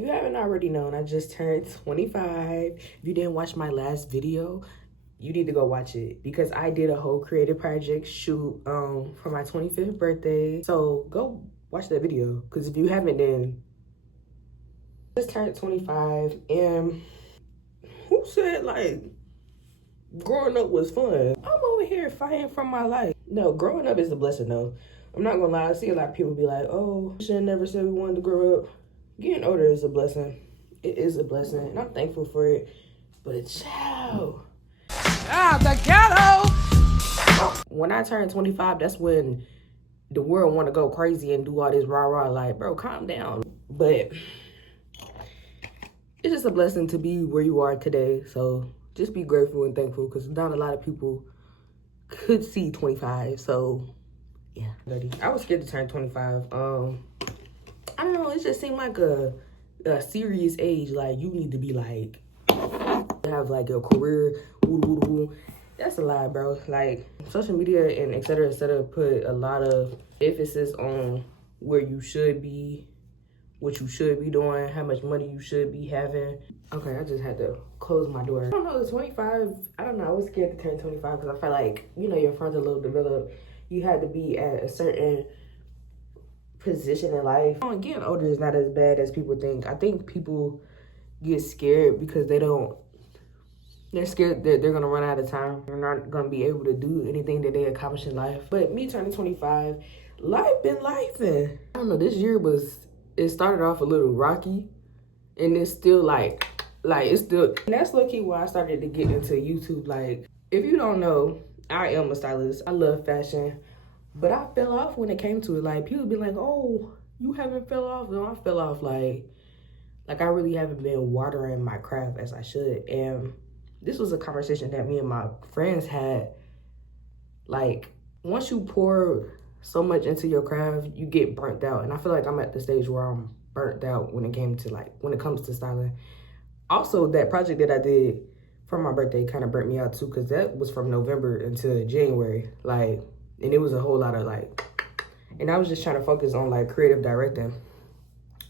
If you haven't already known, I just turned 25. If you didn't watch my last video, you need to go watch it because I did a whole creative project shoot for my 25th birthday. So go watch that video because if you haven't, then just turned 25. And who said like growing up was fun? I'm over here fighting for my life. No, growing up is a blessing though. I'm not gonna lie, I see a lot of people be like, oh, should have never said we wanted to grow up. Getting older is a blessing. It is a blessing, and I'm thankful for it. But child. The ghetto! When I turn 25, that's when the world want to go crazy and do all this rah-rah. Like, bro, calm down. But it's just a blessing to be where you are today. So just be grateful and thankful because not a lot of people could see 25. So yeah, I was scared to turn 25. I don't know, it just seemed like a serious age. Like you need to be like have like a career. That's a lie, bro. Like social media and et cetera put a lot of emphasis on where you should be, what you should be doing, how much money you should be having. Okay, I just had to close my door. I don't know, 25, I don't know, I was scared to turn 25 because I felt like, you know, your friends are a little developed. You had to be at a certain position in life. Getting older is not as bad as people think. I think people get scared because they're scared that they're gonna run out of time. They're not gonna be able to do anything that they accomplish in life. But me turning 25, life been lifing. I don't know, this year it started off a little rocky and it's still like it's still, and that's low-key why I started to get into YouTube. Like, if you don't know, I am a stylist. I love fashion, but I fell off when it came to it. Like, people be like, oh, you haven't fell off. No, I fell off like I really haven't been watering my craft as I should. And this was a conversation that me and my friends had. Like, once you pour so much into your craft, you get burnt out. And I feel like I'm at the stage where I'm burnt out when it comes to styling. Also, that project that I did for my birthday kind of burnt me out too, because that was from November until January. Like, and it was a whole lot of like, and I was just trying to focus on like creative directing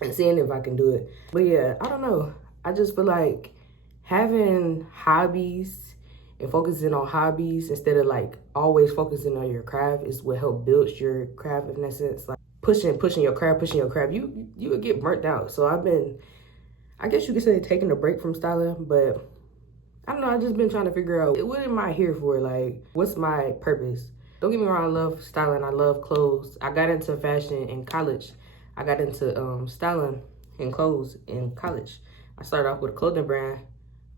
and seeing if I can do it. But yeah, I don't know. I just feel like having hobbies and focusing on hobbies instead of like always focusing on your craft is what help build your craft in that sense. Like pushing your craft, you would get burnt out. So I guess you could say taking a break from styling, but I don't know, I've just been trying to figure out what am I here for? Like, what's my purpose? Don't get me wrong, I love styling, I love clothes. I got into fashion in college. I got into styling and clothes in college. I started off with a clothing brand.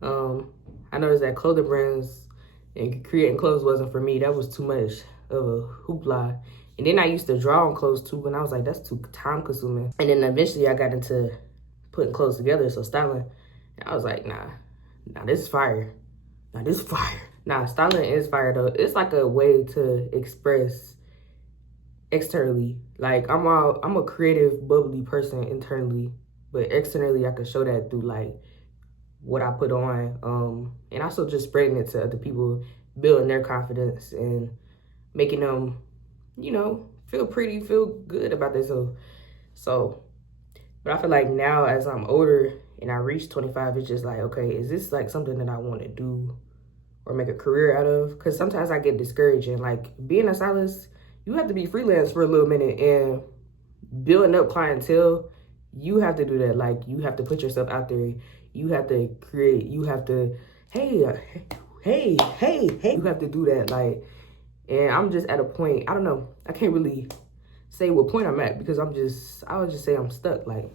I noticed that clothing brands and creating clothes wasn't for me. That was too much of a hoopla. And then I used to draw on clothes too, and I was like, that's too time consuming. And then eventually I got into putting clothes together, so styling. And I was like, nah, this is fire. Nah, styling is fire though. It's like a way to express externally. Like I'm a creative, bubbly person internally, but externally I can show that through like what I put on. And also just spreading it to other people, building their confidence and making them, you know, feel pretty, feel good about themselves. So, but I feel like now as I'm older and I reach 25, it's just like, okay, is this like something that I want to do or make a career out of? Because sometimes I get discouraged, and like being a stylist, you have to be freelance for a little minute, and building up clientele, you have to do that. Like you have to put yourself out there. You have to create, you have to, hey, you have to do that. Like, and I'm just at a point, I don't know, I can't really say what point I'm at because I would just say I'm stuck. Like,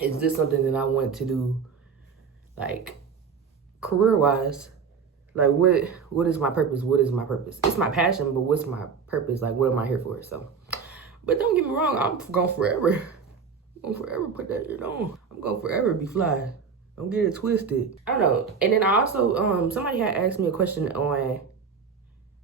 is this something that I want to do, like, career-wise? Like, what is my purpose? What is my purpose? It's my passion, but what's my purpose? Like, what am I here for? So, but don't get me wrong, I'm going forever. I'm gonna forever put that shit on. I'm gonna forever be fly. Don't get it twisted. I don't know. And then I also, somebody had asked me a question on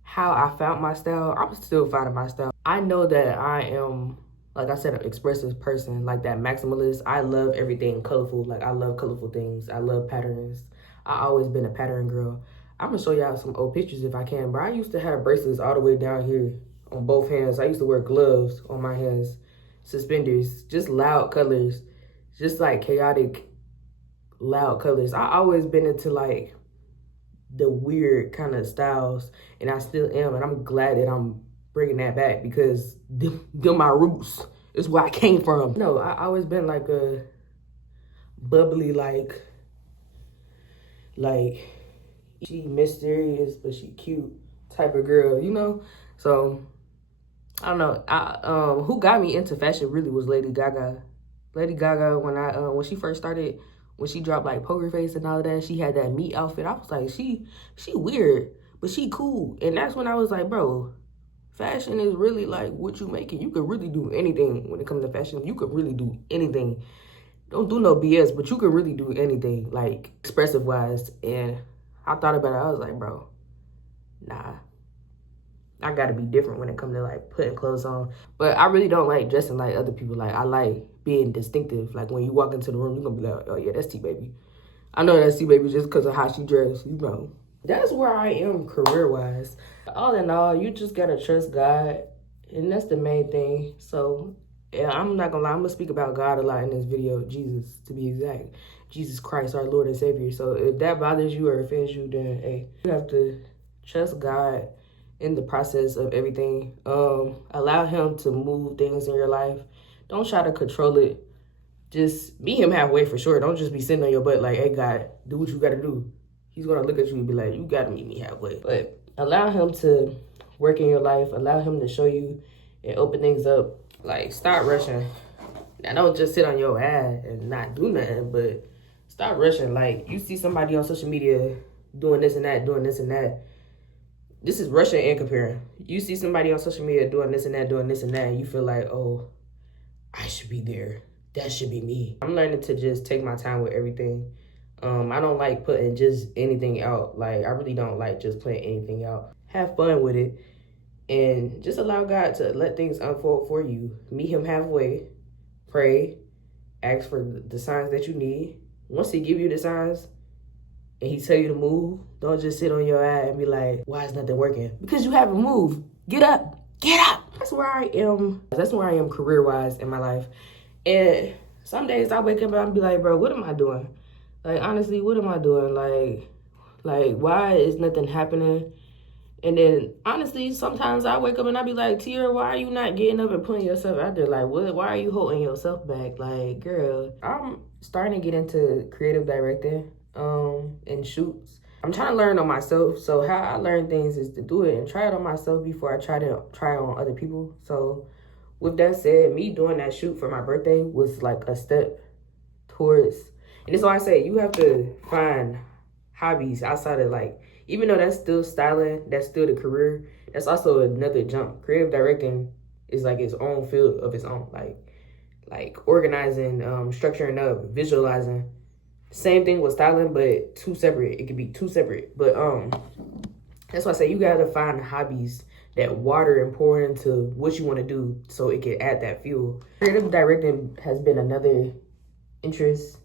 how I found my style. I'm still finding my style. I know that I am, like I said, an expressive person, like that maximalist. I love everything colorful. Like I love colorful things. I love patterns. I always been a pattern girl. I'm gonna show y'all some old pictures if I can, but I used to have bracelets all the way down here on both hands. I used to wear gloves on my hands, suspenders, just loud colors, just like chaotic, loud colors. I always been into like the weird kind of styles, and I still am, and I'm glad that I'm bringing that back because they're my roots. It's where I came from. No, I always been like a bubbly, like she mysterious but she cute type of girl, you know? So I don't know. Who got me into fashion really was Lady Gaga. Lady Gaga, when she first started, when she dropped like Poker Face and all of that, she had that meat outfit. I was like, she weird, but she cool. And that's when I was like, bro, fashion is really like what you making. You could really do anything when it comes to fashion. You could really do anything. Don't do no BS, but you could really do anything, like expressive wise. And I thought about it. I was like, bro, nah. I gotta be different when it comes to like putting clothes on. But I really don't like dressing like other people. Like I like being distinctive. Like when you walk into the room, you're gonna be like, oh yeah, that's T-Baby. I know that's T-Baby just because of how she dressed, you know. That's where I am career-wise. All in all, you just gotta trust God, and that's the main thing. So yeah, I'm not gonna lie, I'm gonna speak about God a lot in this video, Jesus to be exact. Jesus Christ, our Lord and Savior. So if that bothers you or offends you, then hey, you have to trust God in the process of everything. Allow him to move things in your life. Don't try to control it. Just meet him halfway for sure. Don't just be sitting on your butt like, hey God, do what you gotta do. He's gonna look at you and be like, you gotta meet me halfway. But allow him to work in your life. Allow him to show you and open things up. Like, start rushing. Now, don't just sit on your ass and not do nothing, but start rushing. Like, you see somebody on social media doing this and that, doing this and that. This is rushing and comparing. You see somebody on social media doing this and that, doing this and that, and you feel like, oh, I should be there. That should be me. I'm learning to just take my time with everything. I don't like putting just anything out. Like, I really don't like just putting anything out. Have fun with it. And just allow God to let things unfold for you. Meet him halfway. Pray. Ask for the signs that you need. Once he give you the signs and he tell you to move, don't just sit on your ass and be like, why is nothing working? Because you haven't moved. Get up. Get up. That's where I am. That's where I am career-wise in my life. And some days I wake up and I'll be like, bro, what am I doing? Like, honestly, what am I doing? Like, why is nothing happening? And then, honestly, sometimes I wake up and I be like, Tiara, why are you not getting up and putting yourself out there? Like, what? Why are you holding yourself back? Like, girl, I'm starting to get into creative directing and shoots. I'm trying to learn on myself. So how I learn things is to do it and try it on myself before I try it on other people. So with that said, me doing that shoot for my birthday was like a step towards, and that's why I say you have to find hobbies outside of like, even though that's still styling, that's still the career, that's also another jump. Creative directing is like its own field of its own, like organizing, structuring up, visualizing. Same thing with styling, but two separate. It could be two separate. But that's why I say you gotta find hobbies that water and pour into what you want to do so it can add that fuel. Creative directing has been another interest,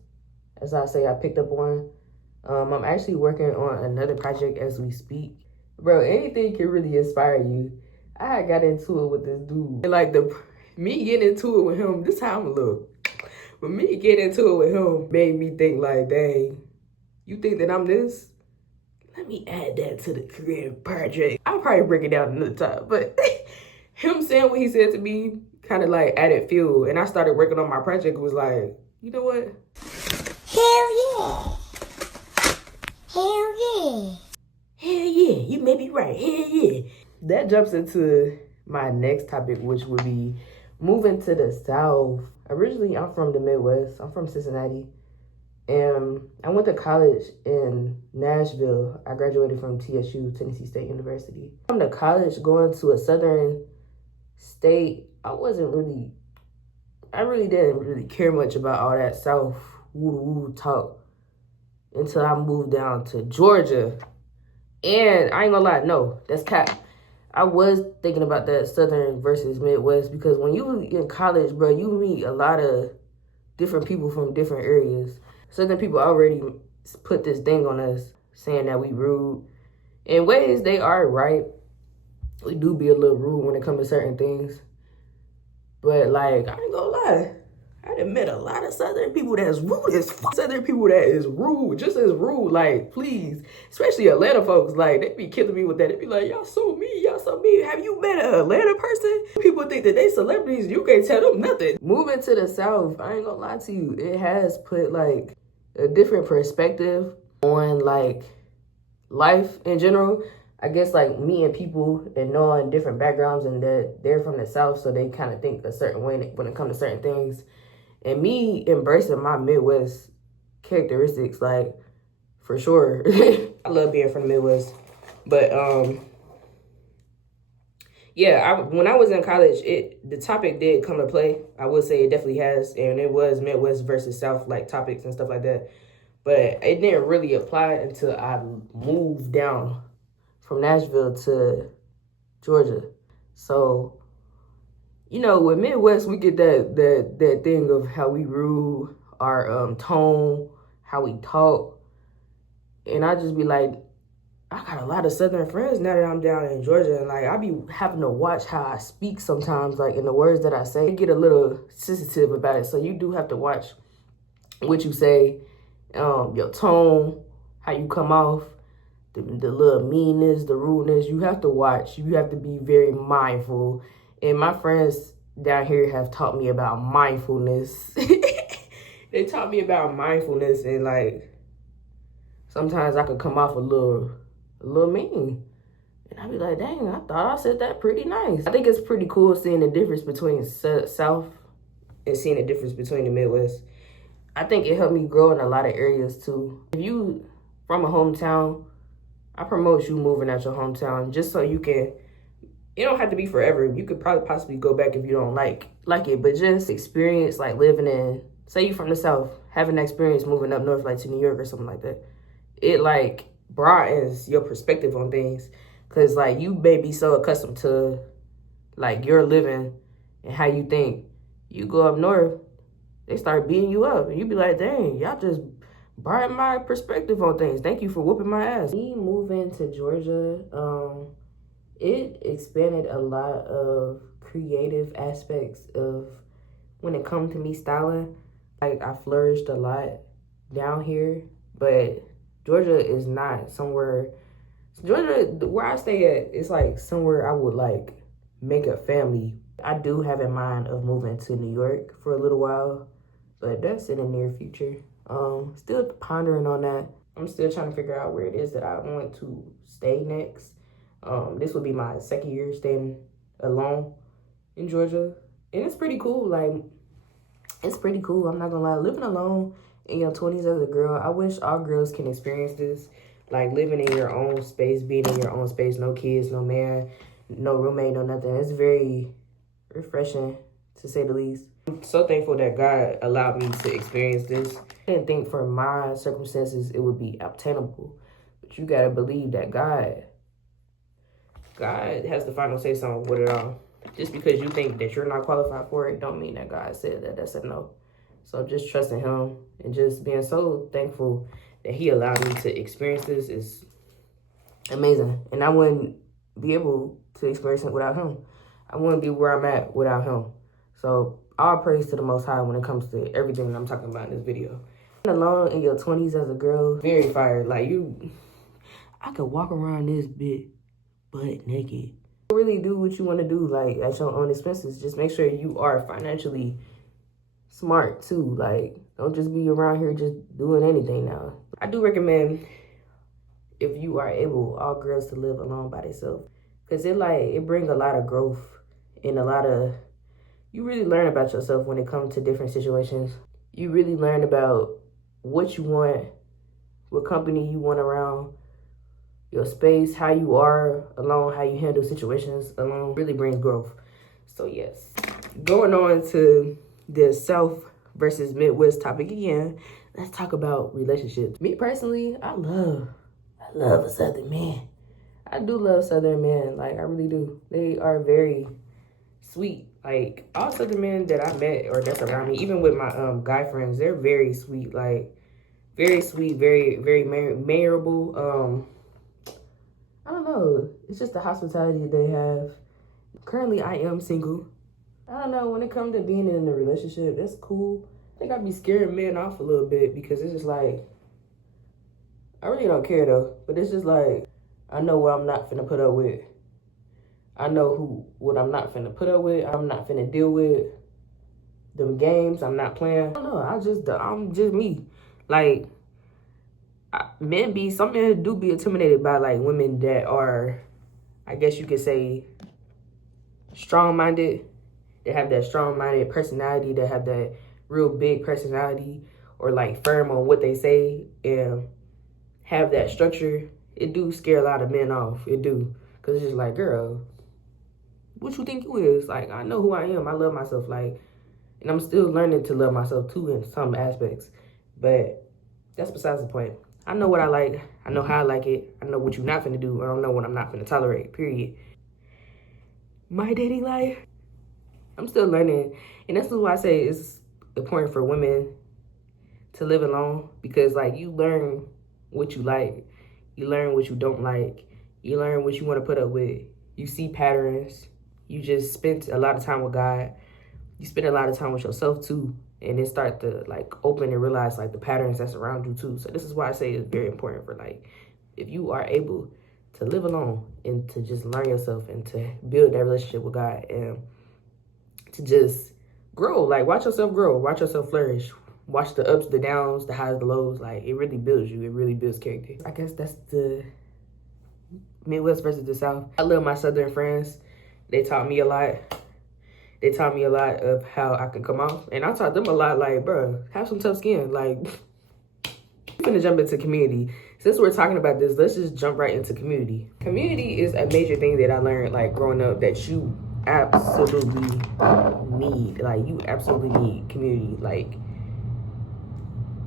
as I say, I picked up on. I'm actually working on another project as we speak. Bro, anything can really inspire you. I got into it with this dude. And like me getting into it with him, this is how I'm gonna look. But me getting into it with him made me think like, dang, you think that I'm this? Let me add that to the creative project. I'll probably break it down another time, but him saying what he said to me kind of like added fuel. And I started working on my project. It was like, you know what? Hell yeah. Hell yeah. Hell yeah, you may be right. Hell yeah. That jumps into my next topic, which would be moving to the South. Originally, I'm from the Midwest. I'm from Cincinnati. And I went to college in Nashville. I graduated from TSU, Tennessee State University. From the college, going to a southern state, I really didn't really care much about all that South woo-woo talk until I moved down to Georgia. And I ain't gonna lie, no, that's cap. I was thinking about that Southern versus Midwest because when you in college, bro, you meet a lot of different people from different areas. Southern people already put this thing on us saying that we rude. In ways, they are right. We do be a little rude when it comes to certain things. But, like, I ain't gonna lie. I done met a lot of Southern people that's rude as fuck. Southern people that is rude, just as rude, like, please. Especially Atlanta folks, like, they be killing me with that. They be like, y'all so mean, y'all so mean. Have you met an Atlanta person? People think that they celebrities, you can't tell them nothing. Moving to the South, I ain't gonna lie to you, it has put, like, a different perspective on, like, life in general. I guess, like, me and people that knowing different backgrounds and that they're from the South, so they kind of think a certain way when it comes to certain things. And me embracing my Midwest characteristics, like, for sure. I love being from the Midwest. But, yeah, when I was in college, the topic did come to play. I would say it definitely has. And it was Midwest versus South, like, topics and stuff like that. But it didn't really apply until I moved down from Nashville to Georgia. So, you know, with Midwest, we get that thing of how we rude, our tone, how we talk. And I just be like, I got a lot of Southern friends now that I'm down in Georgia. And, like, I be having to watch how I speak sometimes, like, in the words that I say. I get a little sensitive about it. So you do have to watch what you say, your tone, how you come off, the little meanness, the rudeness. You have to watch. You have to be very mindful. And my friends down here have taught me about mindfulness. They taught me about mindfulness, and, like, sometimes I could come off a little mean. And I'd be like, dang, I thought I said that pretty nice. I think it's pretty cool seeing the difference between South and seeing the difference between the Midwest. I think it helped me grow in a lot of areas too. If you from a hometown, I promote you moving out your hometown just so you can, it don't have to be forever. You could probably possibly go back if you don't like it, but just experience, like, living in, say you from the South, having that experience moving up north, like to New York or something like that. It, like, broadens your perspective on things. Cause, like, you may be so accustomed to, like, your living and how you think. You go up north, they start beating you up, and you be like, dang, y'all just broaden my perspective on things. Thank you for whooping my ass. Me moving to Georgia, it expanded a lot of creative aspects of when it comes to me styling. Like, I flourished a lot down here, but Georgia is not somewhere. Georgia, where I stay at, it's like somewhere I would, like, make a family. I do have in mind of moving to New York for a little while, but that's in the near future. Still pondering on that. I'm still trying to figure out where it is that I want to stay next. This will be my second year staying alone in Georgia, and it's pretty cool. Like, it's pretty cool. I'm not gonna lie. Living alone in your 20s as a girl, I wish all girls can experience this. Like, living in your own space, being in your own space, no kids, no man, no roommate, no nothing. It's very refreshing, to say the least. I'm so thankful that God allowed me to experience this. I didn't think for my circumstances it would be obtainable, but you gotta believe that God has the final say so with it all. Just because you think that you're not qualified for it, don't mean that God said that. That's a no. So just trusting him and just being so thankful that he allowed me to experience this is amazing. And I wouldn't be able to experience it without him. I wouldn't be where I'm at without him. So all praise to the Most High when it comes to everything that I'm talking about in this video. Alone in your 20s as a girl, very fire. Like, I could walk around this bit butt naked. Really do what you want to do, like, at your own expenses. Just make sure you are financially smart too. Like, don't just be around here just doing anything now. I do recommend, if you are able, all girls to live alone by themselves, because it brings a lot of growth and you really learn about yourself when it comes to different situations. You really learn about what you want, what company you want around, your space, how you are alone, how you handle situations alone. Really brings growth. So yes, going on to the South versus Midwest topic again, let's talk about relationships. Me personally, I love a Southern man. I do love Southern men. Like, I really do. They are very sweet. Like, all Southern men that I met or that's around me, even with my guy friends, they're very sweet. Like, very sweet, very, very marriable. I don't know. It's just the hospitality they have. Currently, I am single. I don't know, when it comes to being in a relationship, that's cool. I think I'd be scaring men off a little bit because it's just like, I really don't care though, but it's just like, I know what I'm not finna put up with. I know what I'm not finna put up with. I'm not finna deal with them games. I'm not playing. I don't know. I'm just me. Like, some men do be intimidated by like women that are, I guess you could say, strong-minded. They have that strong-minded personality. They have that real big personality, or like firm on what they say and have that structure. It do scare a lot of men off. It do. Because it's just like, girl, what you think you is? Like, I know who I am. I love myself. Like, and I'm still learning to love myself too in some aspects. But that's besides the point. I know what I like. I know how I like it. I know what you're not finna do. I don't know what I'm not finna tolerate, period. My dating life, I'm still learning. And that's why I say it's important for women to live alone, because like you learn what you like. You learn what you don't like. You learn what you want to put up with. You see patterns. You just spent a lot of time with God. You spend a lot of time with yourself too. And then start to like open and realize like the patterns that's around you too. So this is why I say it's very important for like, if you are able to live alone and to just learn yourself and to build that relationship with God and to just grow, like watch yourself grow, watch yourself flourish, watch the ups, the downs, the highs, the lows. Like it really builds you. It really builds character. I guess that's the Midwest versus the South. I love my Southern friends. They taught me a lot. They taught me a lot of how I can come off. And I taught them a lot, like, bro, have some tough skin. Like, I'm gonna jump into community. Since we're talking about this, let's just jump right into community. Community is a major thing that I learned, like, growing up, that you absolutely need. Like, you absolutely need community. Like,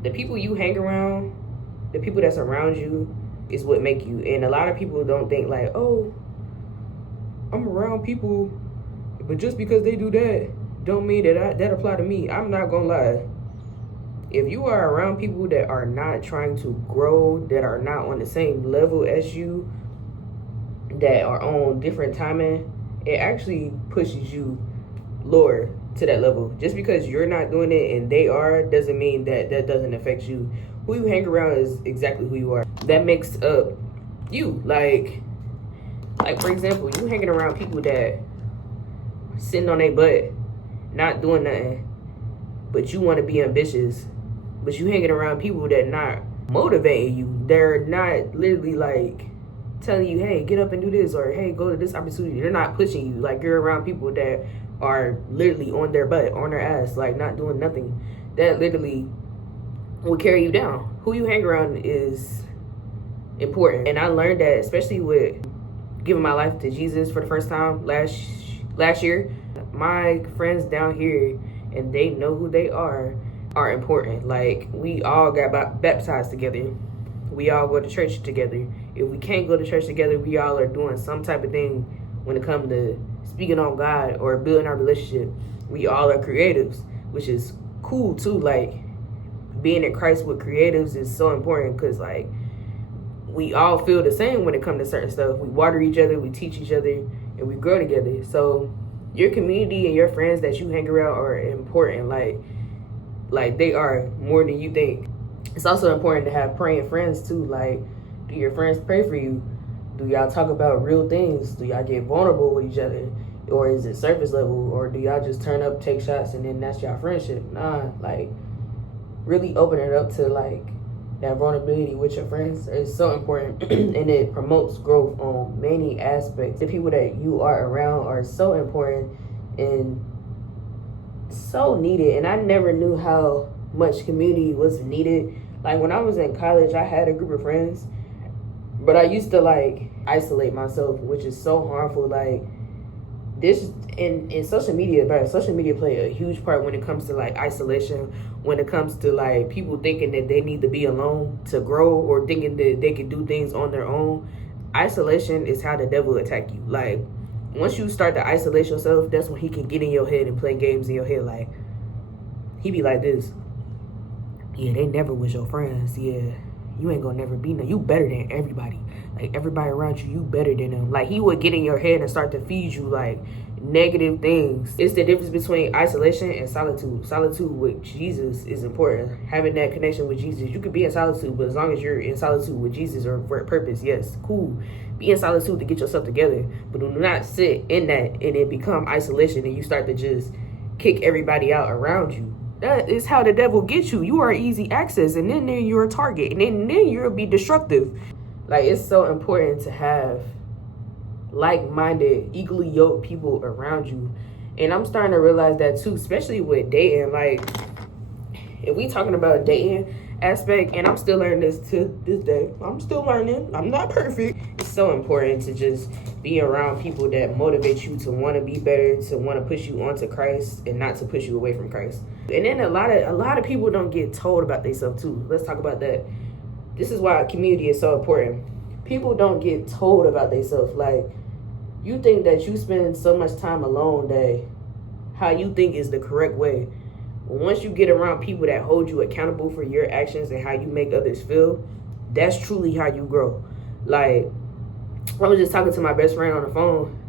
the people you hang around, the people that's around you is what make you. And a lot of people don't think, like, oh, I'm around people, but just because they do that, don't mean that that apply to me. I'm not gonna lie. If you are around people that are not trying to grow, that are not on the same level as you, that are on different timing, it actually pushes you lower to that level. Just because you're not doing it and they are, doesn't mean that that doesn't affect you. Who you hang around is exactly who you are. That makes up you. Like for example, you hanging around people that sitting on their butt, not doing nothing, but you want to be ambitious, but you hanging around people that not motivating you. They're not literally like telling you, hey, get up and do this, or hey, go to this opportunity. They're not pushing you. Like, you're around people that are literally on their butt, on their ass, like not doing nothing. That literally will carry you down. Who you hang around is important. And I learned that, especially with giving my life to Jesus for the first time last year. My friends down here, and they know who they are important. Like, we all got baptized together. We all go to church together. If we can't go to church together, we all are doing some type of thing when it comes to speaking on God or building our relationship. We all are creatives, which is cool too. Like, being in Christ with creatives is so important, because like we all feel the same when it comes to certain stuff. We water each other, we teach each other, and we grow together. So your community and your friends that you hang around are important. Like they are more than you think. It's also important to have praying friends too. Like, do your friends pray for you? Do y'all talk about real things? Do y'all get vulnerable with each other? Or is it surface level? Or do y'all just turn up, take shots, and then that's y'all friendship? Nah, like, really open it up to like that vulnerability with your friends is so important. And it promotes growth on many aspects. The people that you are around are so important and so needed. And I never knew how much community was needed. Like, when I was in college, I had a group of friends, but I used to like isolate myself, which is so harmful. Like, this in social media, but social media play a huge part when it comes to like isolation, when it comes to like people thinking that they need to be alone to grow, or thinking that they can do things on their own. Isolation is how the devil attack you. Like, once you start to isolate yourself, that's when he can get in your head and play games in your head. Like, he be like this: yeah, they never was your friends. Yeah, you ain't gonna never be no. You better than everybody. Like, everybody around you, you better than them. Like, he would get in your head and start to feed you like negative things. It's the difference between isolation and solitude. Solitude with Jesus is important. Having that connection with Jesus. You could be in solitude, but as long as you're in solitude with Jesus or for a purpose, yes, cool. Be in solitude to get yourself together, but do not sit in that and it become isolation and you start to just kick everybody out around you. That is how the devil gets you. You are easy access, and then you're a target, and then you'll be destructive. Like, it's so important to have like-minded, equally yoked people around you. And I'm starting to realize that too, especially with dating. Like, if we talking about dating aspect, and I'm still learning this to this day. I'm still learning. I'm not perfect. It's so important to just be around people that motivate you to want to be better, to want to push you onto Christ and not to push you away from Christ. And then a lot of people don't get told about themselves too. Let's talk about that. This is why community is so important. People don't get told about themselves. Like, you think that you spend so much time alone that how you think is the correct way. Once you get around people that hold you accountable for your actions and how you make others feel, that's truly how you grow. Like, I was just talking to my best friend on the phone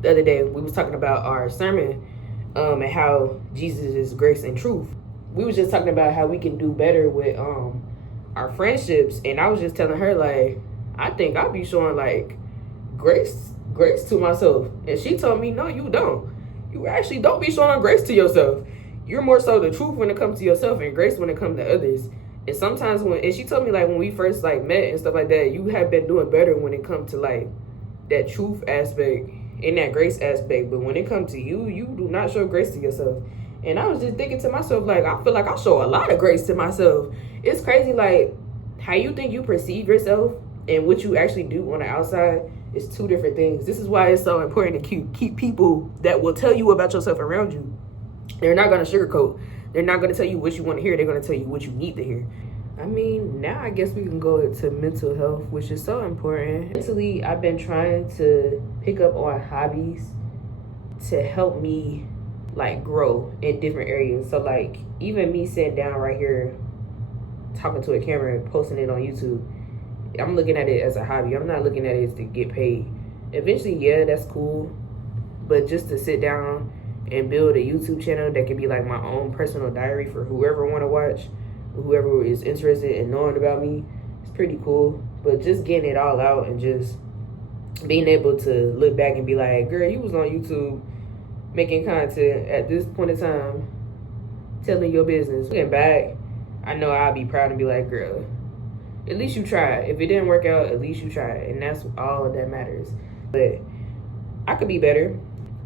the other day. We was talking about our sermon and how Jesus is grace and truth. We was just talking about how we can do better with our friendships, and I was just telling her, like, I think I'll be showing like grace to myself, and she told me, no, you don't. You actually don't be showing grace to yourself. You're more so the truth when it comes to yourself and grace when it comes to others. And sometimes and she told me, like, when we first like met and stuff like that, you have been doing better when it comes to like that truth aspect and that grace aspect. But when it comes to you, you do not show grace to yourself. And I was just thinking to myself, like, I feel like I show a lot of grace to myself. It's crazy, like, how you think you perceive yourself and what you actually do on the outside is two different things. This is why it's so important to keep people that will tell you about yourself around you. They're not going to sugarcoat. They're not going to tell you what you want to hear. They're going to tell you what you need to hear. I mean, now I guess we can go to mental health, which is so important. Mentally, I've been trying to pick up on hobbies to help me, like, grow in different areas. So, like, even me sitting down right here talking to a camera and posting it on YouTube, I'm looking at it as a hobby. I'm not looking at it as to get paid. Eventually, yeah, that's cool. But just to sit down and build a YouTube channel that can be like my own personal diary for whoever want to watch, whoever is interested in knowing about me, it's pretty cool. But just getting it all out and just being able to look back and be like, girl, you was on YouTube making content at this point in time, telling your business. Looking back, I know I'll be proud and be like, girl, at least you tried. If it didn't work out, at least you tried. And that's all that matters. But I could be better.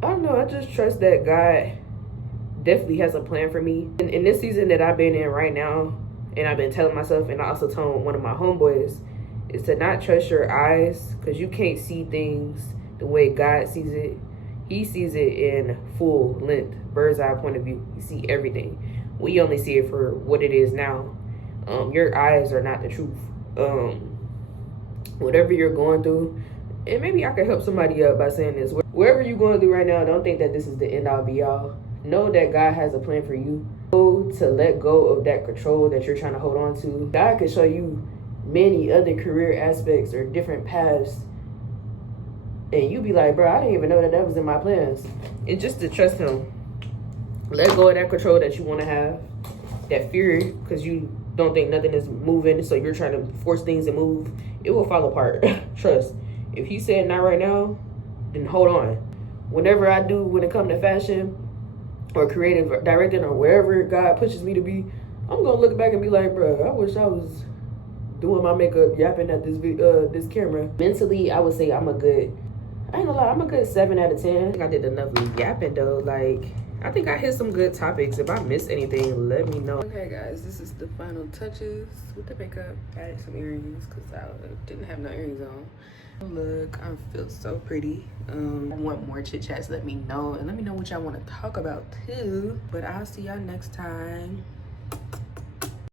I don't know. I just trust that God definitely has a plan for me. In this season that I've been in right now, and I've been telling myself, and I also told one of my homeboys, is to not trust your eyes, because you can't see things the way God sees it. He sees it in full length, bird's eye point of view. You see everything. We only see it for what it is now. Your eyes are not the truth. Whatever you're going through, and maybe I could help somebody up by saying this. Wherever you're going through right now, don't think that this is the end all be all. Know that God has a plan for you. Know to let go of that control that you're trying to hold on to. God can show you many other career aspects or different paths, and you be like, bro, I didn't even know that was in my plans. And just to trust him. Let go of that control that you want to have, that fear, because you don't think nothing is moving, so you're trying to force things to move. It will fall apart. Trust. If he said not right now, then hold on. Whenever I do, when it comes to fashion or creative directing or wherever God pushes me to be, I'm gonna look back and be like, bro, I wish I was doing my makeup, yapping at this camera. Mentally, I would say I ain't gonna lie, I'm a good 7 out of 10. I think I did enough yapping though. Like, I think I hit some good topics. If I missed anything, let me know. Okay guys, this is the final touches with the makeup. I added some earrings because I didn't have no earrings on. Look, I feel so pretty. I want more chit chats, let me know. And let me know what y'all want to talk about too. But I'll see y'all next time.